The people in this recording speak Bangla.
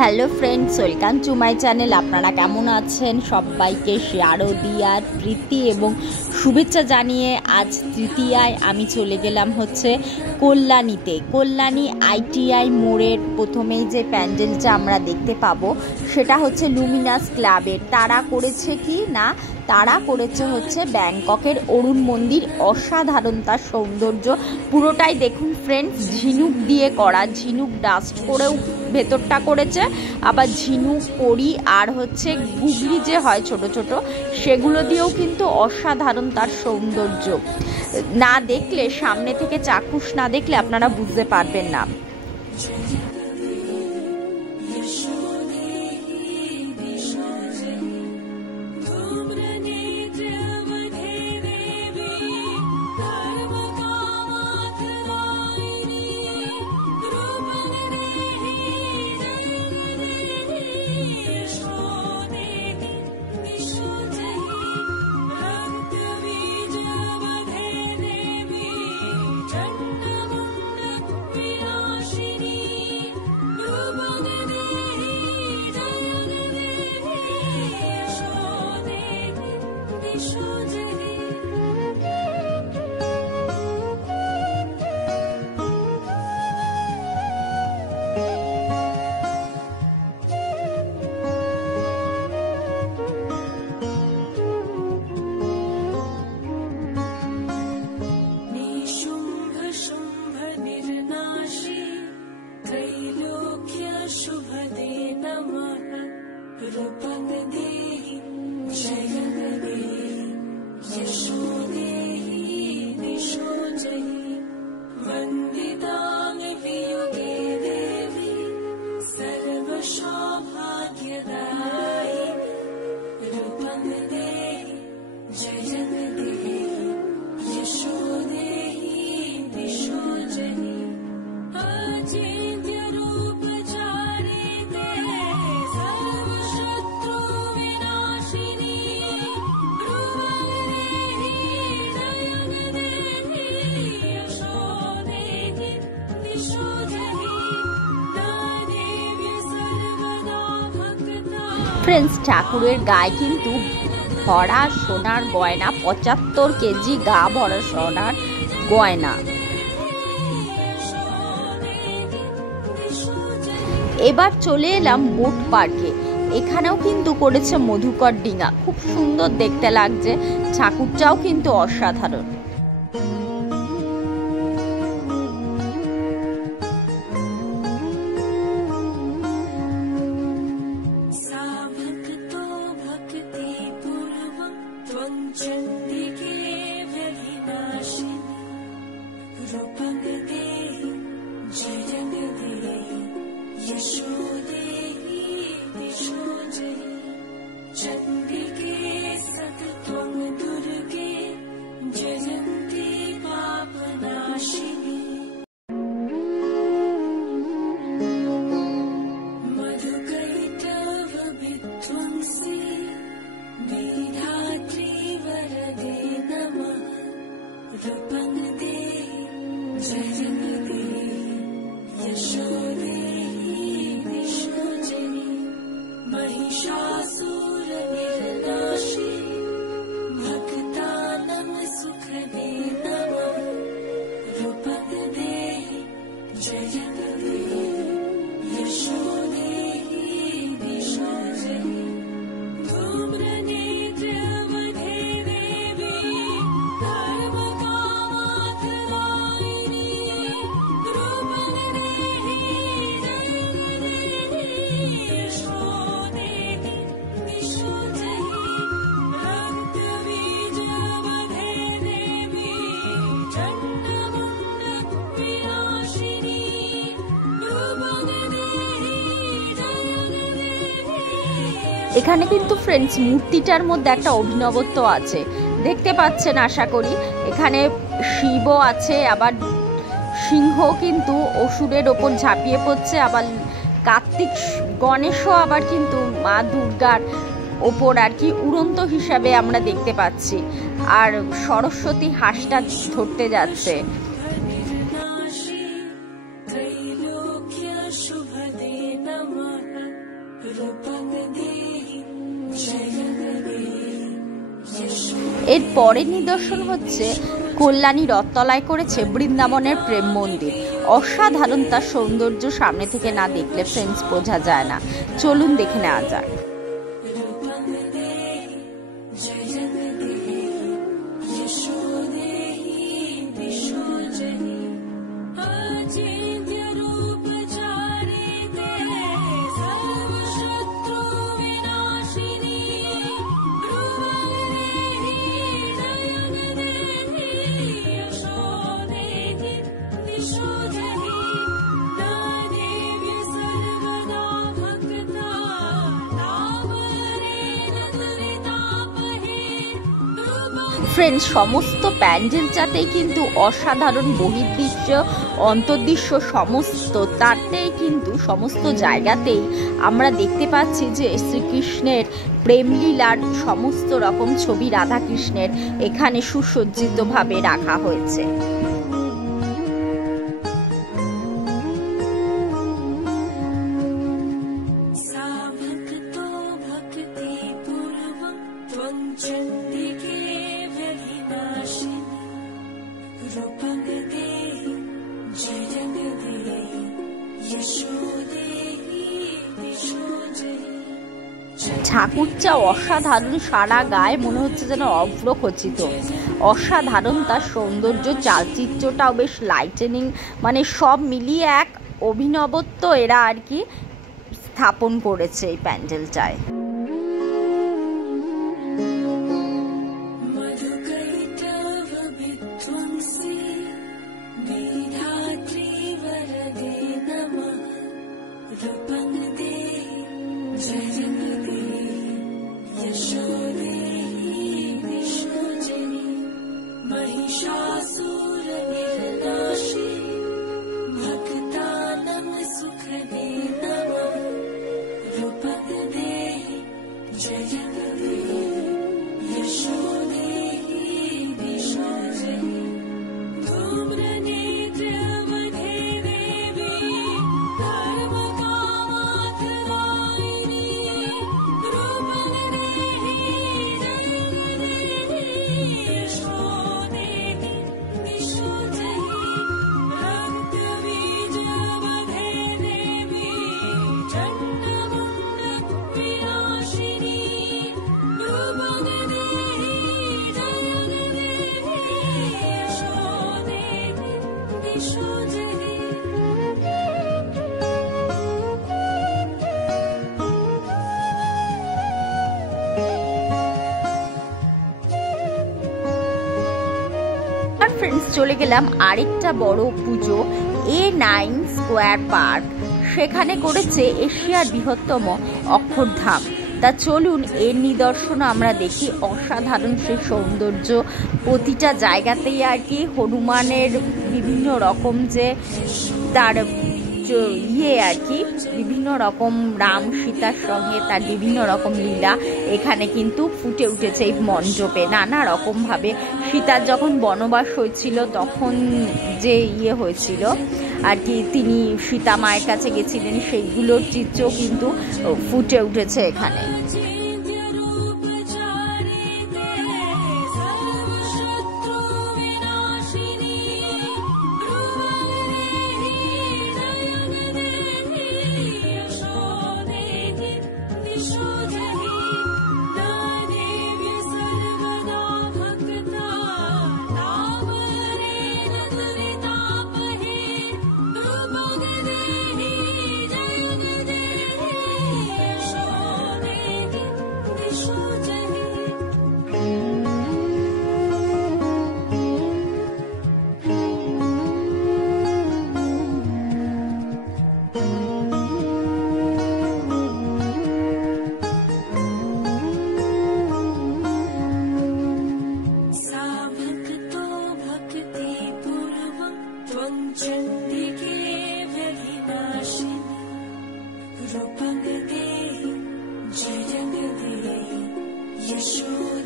Hello friends, welcome to my channel. আপনারা কেমন আছেন? সবাইকে শারদীয়ার প্রীতি এবং শুভেচ্ছা জানিয়ে আজ তৃতীয়ায় আমি চলে গেলাম হচ্ছে কল্যাণীতে। কল্যাণী ITI মোড়ের প্রথমেই যে প্যান্ডেলটা আমরা দেখতে পাবো সেটা হচ্ছে লুমিনাস ক্লাবের। তারা করেছে কি না, তারা করেছে হচ্ছে ব্যাংককের অরুণ মন্দির। অসাধারণ তার সৌন্দর্য, পুরোটাই দেখুন ফ্রেন্ডস, ঝিনুক দিয়ে করা, ঝিনুক ডাস্ট করেও ভেতরটা করেছে, আবার ঝিনুক কড়ি আর হচ্ছে গুগলি যে হয় ছোট ছোট, সেগুলো দিয়েও কিন্তু অসাধারণ তার সৌন্দর্য। না দেখলে, সামনে থেকে চাক্ষুষ না দেখলে আপনারা বুঝতে পারবেন না। ফ্রেন্ডস, ঠাকুরের গায়ে কিন্তু ভরা সোনার গয়না, 75 কেজি গা ভরা সোনার গয়না। এবার চলে এলাম বোট পার্কে। এখানেও কিন্তু করেছে মধুকর ডিঙা, খুব সুন্দর দেখতে লাগছে। ঠাকুরটাও কিন্তু অসাধারণ। এখানে কিন্তু ফ্রেন্ডস মূর্তিটার মধ্যে একটা অভিনবত্ব আছে, দেখতে পাচ্ছেন আশা করি। এখানে শিবও আছে, আবার সিংহ কিন্তু অসুরের ওপর ঝাঁপিয়ে পড়ছে, আবার কার্তিক গণেশও আবার কিন্তু মা দুর্গার ওপর আর কি উড়ন্ত হিসাবে আমরা দেখতে পাচ্ছি। আর সরস্বতী হাঁসটা ধরতে যাচ্ছে। त्रैलोक्य शुभदे नमः। এর পরের নিদর্শন হচ্ছে কল্যাণী রথতলায় করেছে বৃন্দাবনের প্রেম মন্দির। অসাধারণ তার সৌন্দর্য, সামনে থেকে না দেখলে ফ্রেন্ডস বোঝা যায় না। চলুন দেখে নেওয়া যাক। ফ্রেন্ডস, সমস্ত প্যান্ডেলটাতেই কিন্তু অসাধারণ বহির্দৃশ্য, অন্তর্দৃশ্য সমস্ত জায়গাতেই আমরা দেখতে পাচ্ছি যে শ্রীকৃষ্ণের প্রেমলীলার সমস্ত রকম ছবি রাধাকৃষ্ণের এখানে সুসজ্জিতভাবে রাখা হয়েছে। ঠাকুরটা অসাধারণ, সারা গায়ে মনে হচ্ছে যেন অভ্রখচিত। অসাধারণ তার সৌন্দর্য, চালচিত্রটাও বেশ লাইটেনিং, মানে সব মিলিয়ে এক অভিনবত্ব এরা আর কি স্থাপন করেছে এই প্যান্ডেলটায়। ফ্রেন্ডস, চলে গেলাম আরেকটা বড় পুজো, A9 স্কোয়ার পার্ক। সেখানে করেছে এশিয়ার বৃহত্তম অক্ষরধাম। তা চলুন এর নিদর্শন আমরা দেখি। অসাধারণ সেই সৌন্দর্য, প্রতিটা জায়গাতেই আর কি হনুমানের বিভিন্ন রকম যে তার আর কি বিভিন্ন রকম রাম সীতার সঙ্গে তার বিভিন্ন রকম লীলা এখানে কিন্তু ফুটে উঠেছে এই মণ্ডপে নানা রকমভাবে। সীতার যখন বনবাস হয়েছিল তখন যে হয়েছিল আর কি, তিনি সীতা মায়ের কাছে গেছিলেন, সেইগুলোর চিত্র কিন্তু ফুটে উঠেছে এখানে। रूपं दे जयं दे यशो